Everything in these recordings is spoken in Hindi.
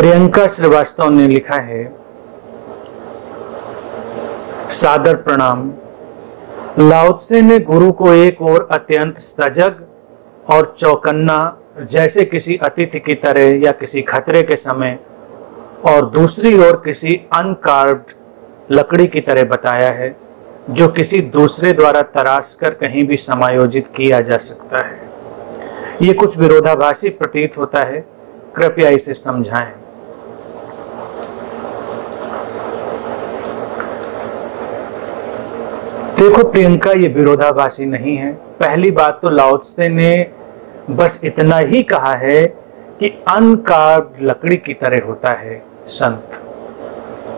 प्रियंका श्रीवास्तव ने लिखा है, सादर प्रणाम। लाओ त्से ने गुरु को एक और अत्यंत सजग और चौकन्ना जैसे किसी अतिथि की तरह या किसी खतरे के समय, और दूसरी ओर किसी अनकार्व्ड लकड़ी की तरह बताया है जो किसी दूसरे द्वारा तराश कर कहीं भी समायोजित किया जा सकता है। ये कुछ विरोधाभासी प्रतीत होता है, कृपया इसे समझाएं। देखो प्रियंका, ये विरोधाभासी नहीं है। पहली बात तो लाओ त्से ने बस इतना ही कहा है कि अनकार्व्ड लकड़ी की तरह होता है संत,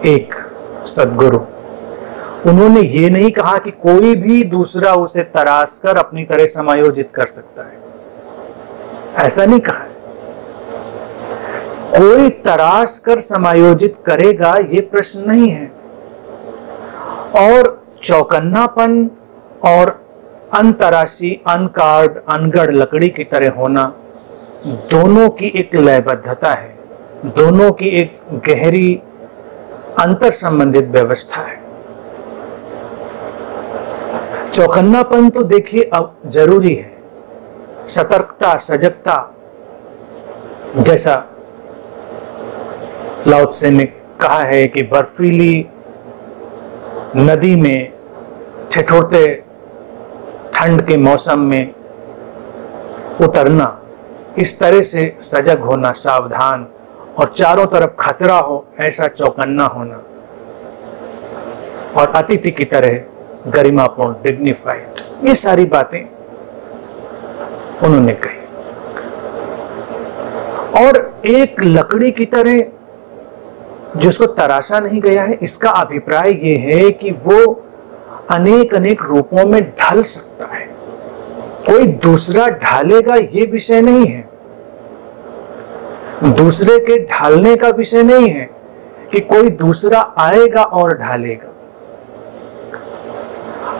एक सद्गुरु। उन्होंने ये नहीं कहा कि कोई भी दूसरा उसे तराश कर अपनी तरह समायोजित कर सकता है, ऐसा नहीं कहा है। कोई तराश कर समायोजित करेगा ये प्रश्न नहीं है। और चौकन्नापन और अनतराशी, अनकार्व्ड, अनगढ़ लकड़ी की तरह होना, दोनों की एक लयबद्धता है, दोनों की एक गहरी अंतर संबंधित व्यवस्था है। चौकन्नापन तो देखिए अब जरूरी है, सतर्कता, सजगता, जैसा लाओ त्से ने कहा है कि बर्फीली नदी में ठिठुरते ठंड के मौसम में उतरना, इस तरह से सजग होना, सावधान, और चारों तरफ खतरा हो ऐसा चौकन्ना होना, और अतिथि की तरह गरिमापूर्ण, डिग्निफाइड, ये सारी बातें उन्होंने कही। और एक लकड़ी की तरह जिसको तराशा नहीं गया है, इसका अभिप्राय यह है कि वो अनेक अनेक रूपों में ढल सकता है। कोई दूसरा ढालेगा ये विषय नहीं है, दूसरे के ढालने का विषय नहीं है कि कोई दूसरा आएगा और ढालेगा।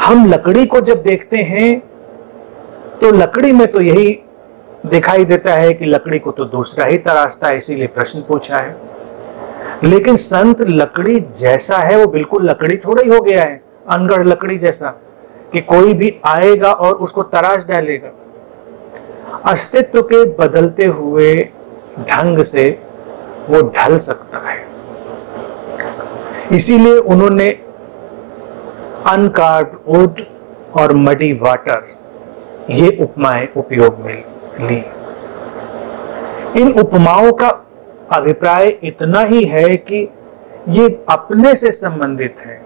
हम लकड़ी को जब देखते हैं तो लकड़ी में तो यही दिखाई देता है कि लकड़ी को तो दूसरा ही तराशता है, इसीलिए प्रश्न पूछा है। लेकिन संत लकड़ी जैसा है वो बिल्कुल लकड़ी थोड़ा ही हो गया है, अनगढ़ लकड़ी जैसा, कि कोई भी आएगा और उसको तराश डालेगा। अस्तित्व के बदलते हुए ढंग से वो ढल सकता है। इसीलिए उन्होंने अनकार्व्ड वुड और मडी वाटर ये उपमाएं उपयोग में ली। इन उपमाओं का अभिप्राय इतना ही है कि ये अपने से संबंधित है,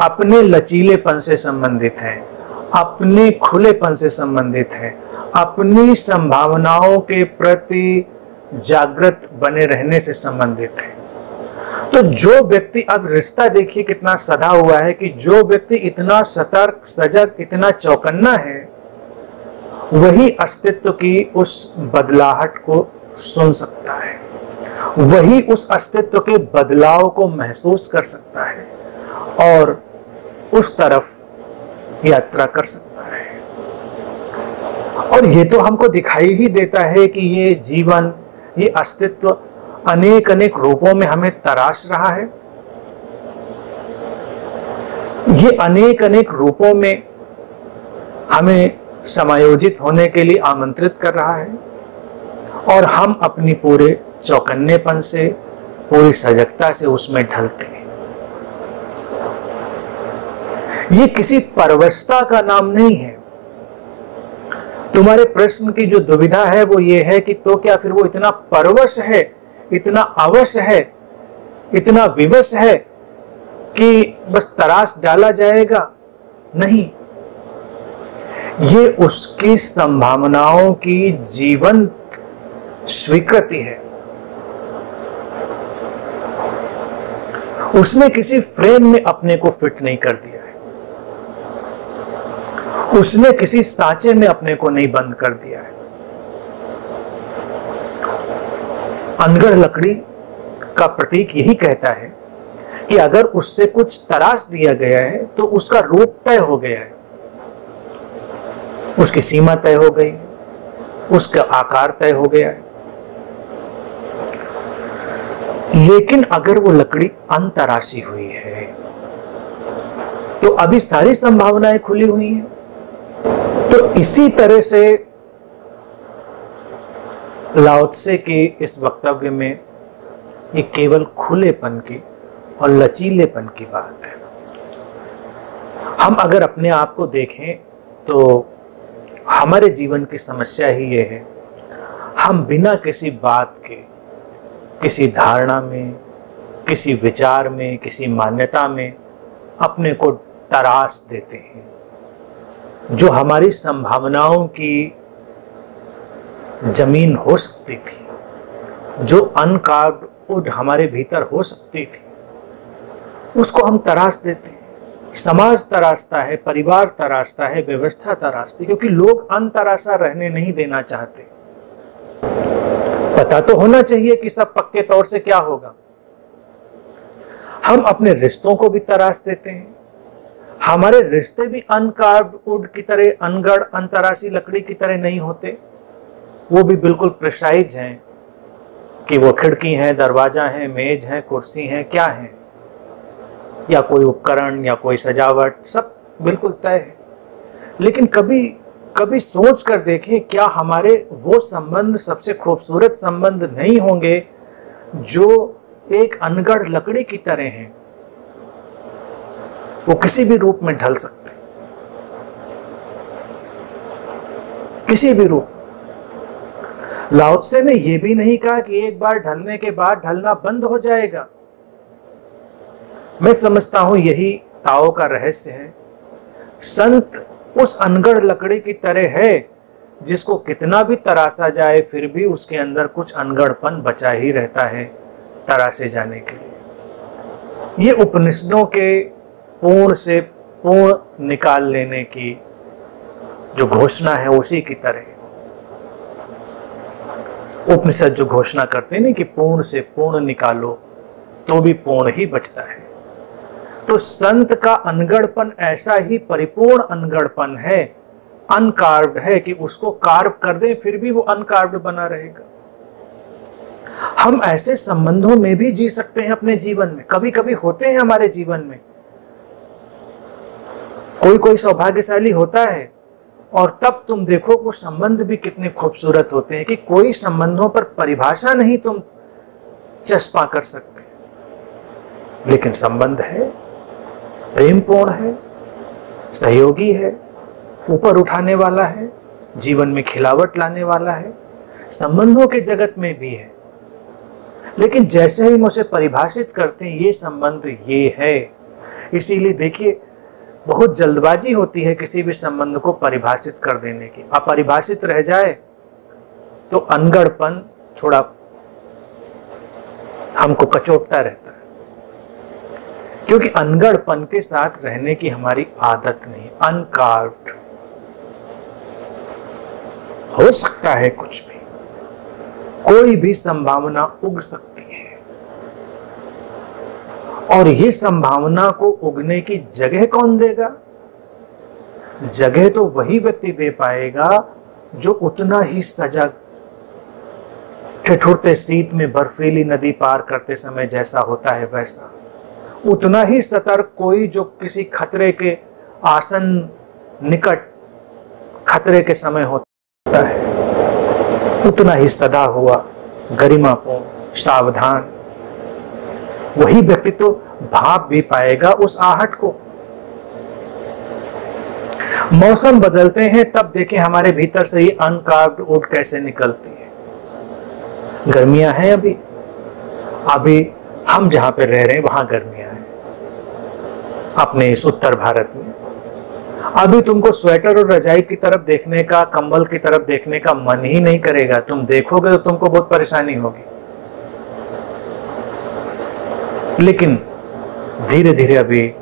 अपने लचीलेपन से संबंधित है, अपने खुलेपन से संबंधित है, अपनी संभावनाओं के प्रति जागृत बने रहने से संबंधित है। तो जो व्यक्ति, अब रिश्ता देखिए कितना सधा हुआ है कि जो व्यक्ति इतना सतर्क, सजग, इतना चौकन्ना है, वही अस्तित्व की उस बदलाहट को सुन सकता है, वही उस अस्तित्व के बदलाव को महसूस कर सकता है और उस तरफ यात्रा कर सकता है। और ये तो हमको दिखाई ही देता है कि ये जीवन, ये अस्तित्व अनेक अनेक रूपों में हमें तराश रहा है। ये अनेक अनेक रूपों में हमें समायोजित होने के लिए आमंत्रित कर रहा है, और हम अपनी पूरे चौकन्नेपन से, पूरी सजगता से उसमें ढलते हैं। ये किसी परवशता का नाम नहीं है। तुम्हारे प्रश्न की जो दुविधा है वो ये है कि तो क्या फिर वो इतना परवश है, इतना अवश्य है, इतना विवश है कि बस तराश डाला जाएगा? नहीं, ये उसकी संभावनाओं की जीवंत स्वीकृति है। उसने किसी फ्रेम में अपने को फिट नहीं कर दिया है, उसने किसी सांचे में अपने को नहीं बंद कर दिया है। अनगढ़ लकड़ी का प्रतीक यही कहता है कि अगर उससे कुछ तराश दिया गया है तो उसका रूप तय हो गया है, उसकी सीमा तय हो गई है, उसका आकार तय हो गया है। लेकिन अगर वो लकड़ी अनतराशी हुई है तो अभी सारी संभावनाएं खुली हुई हैं। तो इसी तरह से लाओ त्से के इस वक्तव्य में ये केवल खुलेपन की और लचीलेपन की बात है। हम अगर अपने आप को देखें तो हमारे जीवन की समस्या ही ये है, हम बिना किसी बात के, किसी धारणा में, किसी विचार में, किसी मान्यता में अपने को तराश देते हैं। जो हमारी संभावनाओं की जमीन हो सकती थी, जो अनकार्व्ड वुड हमारे भीतर हो सकती थी, उसको हम तराश देते हैं। समाज तराशता है, परिवार तराशता है, व्यवस्था तराशती, क्योंकि लोग अनतराशा रहने नहीं देना चाहते। पता तो होना चाहिए कि सब पक्के तौर से क्या होगा। हम अपने रिश्तों को भी तराश देते हैं। हमारे रिश्ते भी अनकार्व्ड वुड की तरह, अनगढ़ अनतराशी लकड़ी की तरह नहीं होते। वो भी बिल्कुल प्रिसाइज हैं कि वो खिड़की हैं, दरवाजा है, मेज है, कुर्सी है, क्या है, या कोई उपकरण या कोई सजावट, सब बिल्कुल तय है। लेकिन कभी कभी सोच कर देखें, क्या हमारे वो संबंध सबसे खूबसूरत संबंध नहीं होंगे जो एक अनगढ़ लकड़ी की तरह हैं? वो किसी भी रूप में ढल सकते हैं, किसी भी रूप। लाओ त्से ने यह भी नहीं कहा कि एक बार ढलने के बाद ढलना बंद हो जाएगा। मैं समझता हूं यही ताओ का रहस्य है। संत उस अनगढ़ लकड़ी की तरह है जिसको कितना भी तराशा जाए फिर भी उसके अंदर कुछ अनगढ़पन बचा ही रहता है तराशे जाने के लिए। ये उपनिषदों के पूर्ण से पूर्ण निकाल लेने की जो घोषणा है उसी की तरह। उपनिषद जो घोषणा करते हैं कि पूर्ण से पूर्ण निकालो तो भी पूर्ण ही बचता है। तो संत का अनगढ़पन ऐसा ही परिपूर्ण अनगढ़पन है, अनकार्व्ड है, कि उसको कार्व कर दें फिर भी वो अनकार्व्ड बना रहेगा। हम ऐसे संबंधों में भी जी सकते हैं अपने जीवन में। कभी कभी होते हैं हमारे जीवन में, कोई कोई सौभाग्यशाली होता है और तब तुम देखो वो संबंध भी कितने खूबसूरत होते हैं कि कोई संबंधों पर परिभाषा नहीं तुम चस्पा कर सकते, लेकिन संबंध है, प्रेमपूर्ण है, सहयोगी है, ऊपर उठाने वाला है, जीवन में खिलावट लाने वाला है, संबंधों के जगत में भी है। लेकिन जैसे ही हम उसे परिभाषित करते हैं, ये संबंध ये है। इसीलिए देखिए, बहुत जल्दबाजी होती है किसी भी संबंध को परिभाषित कर देने की। अपरिभाषित रह जाए तो अनगढ़पन थोड़ा हमको कचोटता रहता है, क्योंकि अनगढ़पन के साथ रहने की हमारी आदत नहीं। अनकार्व्ड हो सकता है कुछ भी, कोई भी संभावना उग सकती है, और ये संभावना को उगने की जगह कौन देगा? जगह तो वही व्यक्ति दे पाएगा जो उतना ही सजग, ठिठुरते शीत में बर्फीली नदी पार करते समय जैसा होता है वैसा, उतना ही सतर्क कोई जो किसी खतरे के आसन निकट खतरे के समय होता है, उतना ही सदा हुआ, गरिमापूर्ण, सावधान, वही व्यक्ति तो भाप भी पाएगा उस आहट को। मौसम बदलते हैं तब देखें हमारे भीतर से ही अनकार्व्ड वुड कैसे निकलती है। गर्मियां हैं अभी हम जहां पे रह रहे हैं वहां गर्मियां हैं, अपने इस उत्तर भारत में। अभी तुमको स्वेटर और रजाई की तरफ देखने का, कंबल की तरफ देखने का मन ही नहीं करेगा। तुम देखोगे तो तुमको बहुत परेशानी होगी। लेकिन धीरे धीरे अभी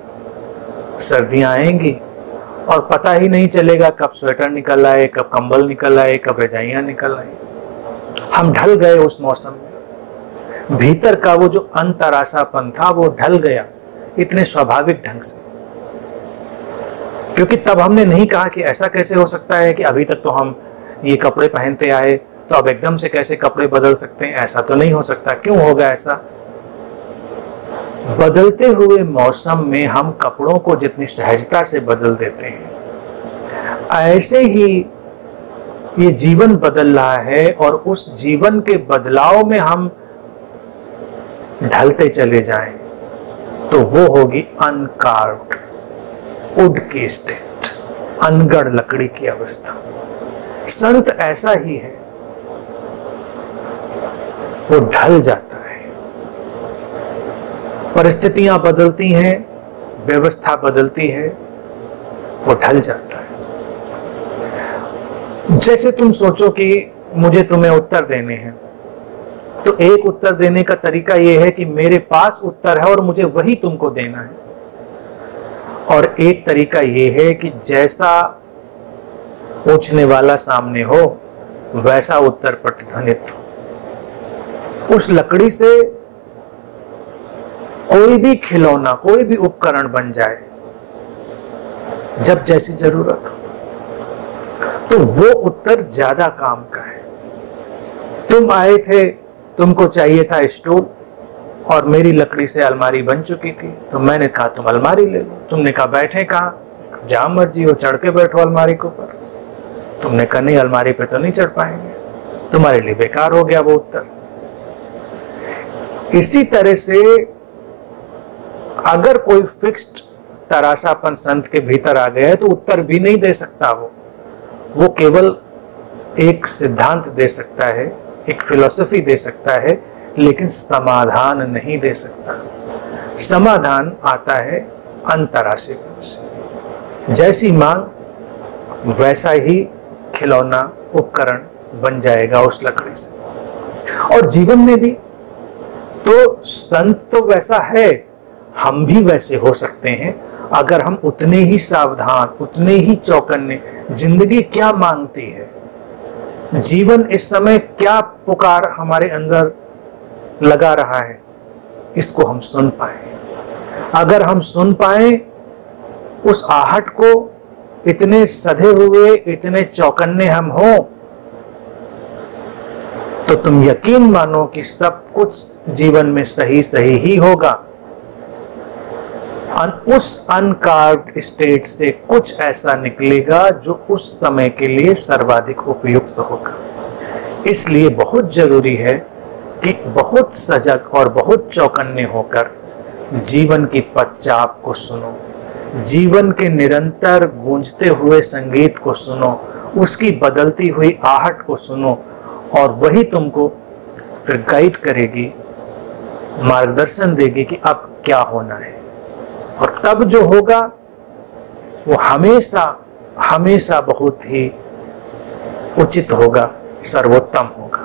सर्दियां आएंगी और पता ही नहीं चलेगा कब स्वेटर निकल आए, कब कंबल निकल आए, कब रजाइयां निकल आए। हम ढल गए उस मौसम में। भीतर का वो जो अंतराशापन था वो ढल गया इतने स्वाभाविक ढंग से, क्योंकि तब हमने नहीं कहा कि ऐसा कैसे हो सकता है कि अभी तक तो हम ये कपड़े पहनते आए तो अब एकदम से कैसे कपड़े बदल सकते हैं। ऐसा तो नहीं हो सकता, क्यों होगा ऐसा? बदलते हुए मौसम में हम कपड़ों को जितनी सहजता से बदल देते हैं, ऐसे ही ये जीवन बदल रहा है और उस जीवन के बदलाव में हम ढलते चले जाएं तो वो होगी अनकार्व्ड वुड की स्टेट, अनगढ़ लकड़ी की अवस्था। संत ऐसा ही है, वो ढल जाता है, परिस्थितियां बदलती हैं, व्यवस्था बदलती है, वो ढल जाता है। जैसे तुम सोचो कि मुझे तुम्हें उत्तर देने हैं, तो एक उत्तर देने का तरीका यह है कि मेरे पास उत्तर है और मुझे वही तुमको देना है, और एक तरीका यह है कि जैसा पूछने वाला सामने हो वैसा उत्तर प्रतिध्वनित हो। उस लकड़ी से कोई भी खिलौना, कोई भी उपकरण बन जाए जब जैसी जरूरत हो, तो वो उत्तर ज्यादा काम का है। तुम आए थे, तुमको चाहिए था स्टूल, और मेरी लकड़ी से अलमारी बन चुकी थी, तो मैंने कहा तुम अलमारी ले लो। तुमने कहा बैठे कहाँ, जहां मर्जी हो चढ़ के बैठो अलमारी के ऊपर। तुमने कहा नहीं, अलमारी पे तो नहीं चढ़ पाएंगे, तुम्हारे लिए बेकार हो गया वो उत्तर। इसी तरह से अगर कोई फिक्स्ड तराशापन संत के भीतर आ गया है तो उत्तर भी नहीं दे सकता। वो केवल एक सिद्धांत दे सकता है, एक फिलॉसफी दे सकता है, लेकिन समाधान नहीं दे सकता। समाधान आता है अंतराशीपन से। जैसी मांग वैसा ही खिलौना उपकरण बन जाएगा उस लकड़ी से। और जीवन में भी तो संत तो वैसा है, हम भी वैसे हो सकते हैं अगर हम उतने ही सावधान, उतने ही चौकन्ने। जिंदगी क्या मांगती है, जीवन इस समय क्या पुकार हमारे अंदर लगा रहा है, इसको हम सुन पाए। अगर हम सुन पाए उस आहट को, इतने सधे हुए, इतने चौकन्ने हम हो, तो तुम यकीन मानो कि सब कुछ जीवन में सही सही ही होगा। उस अनकार्व्ड स्टेट से कुछ ऐसा निकलेगा जो उस समय के लिए सर्वाधिक उपयुक्त होगा। इसलिए बहुत जरूरी है कि बहुत सजग और बहुत चौकन्ने होकर जीवन की पदचाप को सुनो, जीवन के निरंतर गूंजते हुए संगीत को सुनो, उसकी बदलती हुई आहट को सुनो, और वही तुमको फिर गाइड करेगी, मार्गदर्शन देगी कि अब क्या होना है। और तब जो होगा वो हमेशा हमेशा बहुत ही उचित होगा, सर्वोत्तम होगा।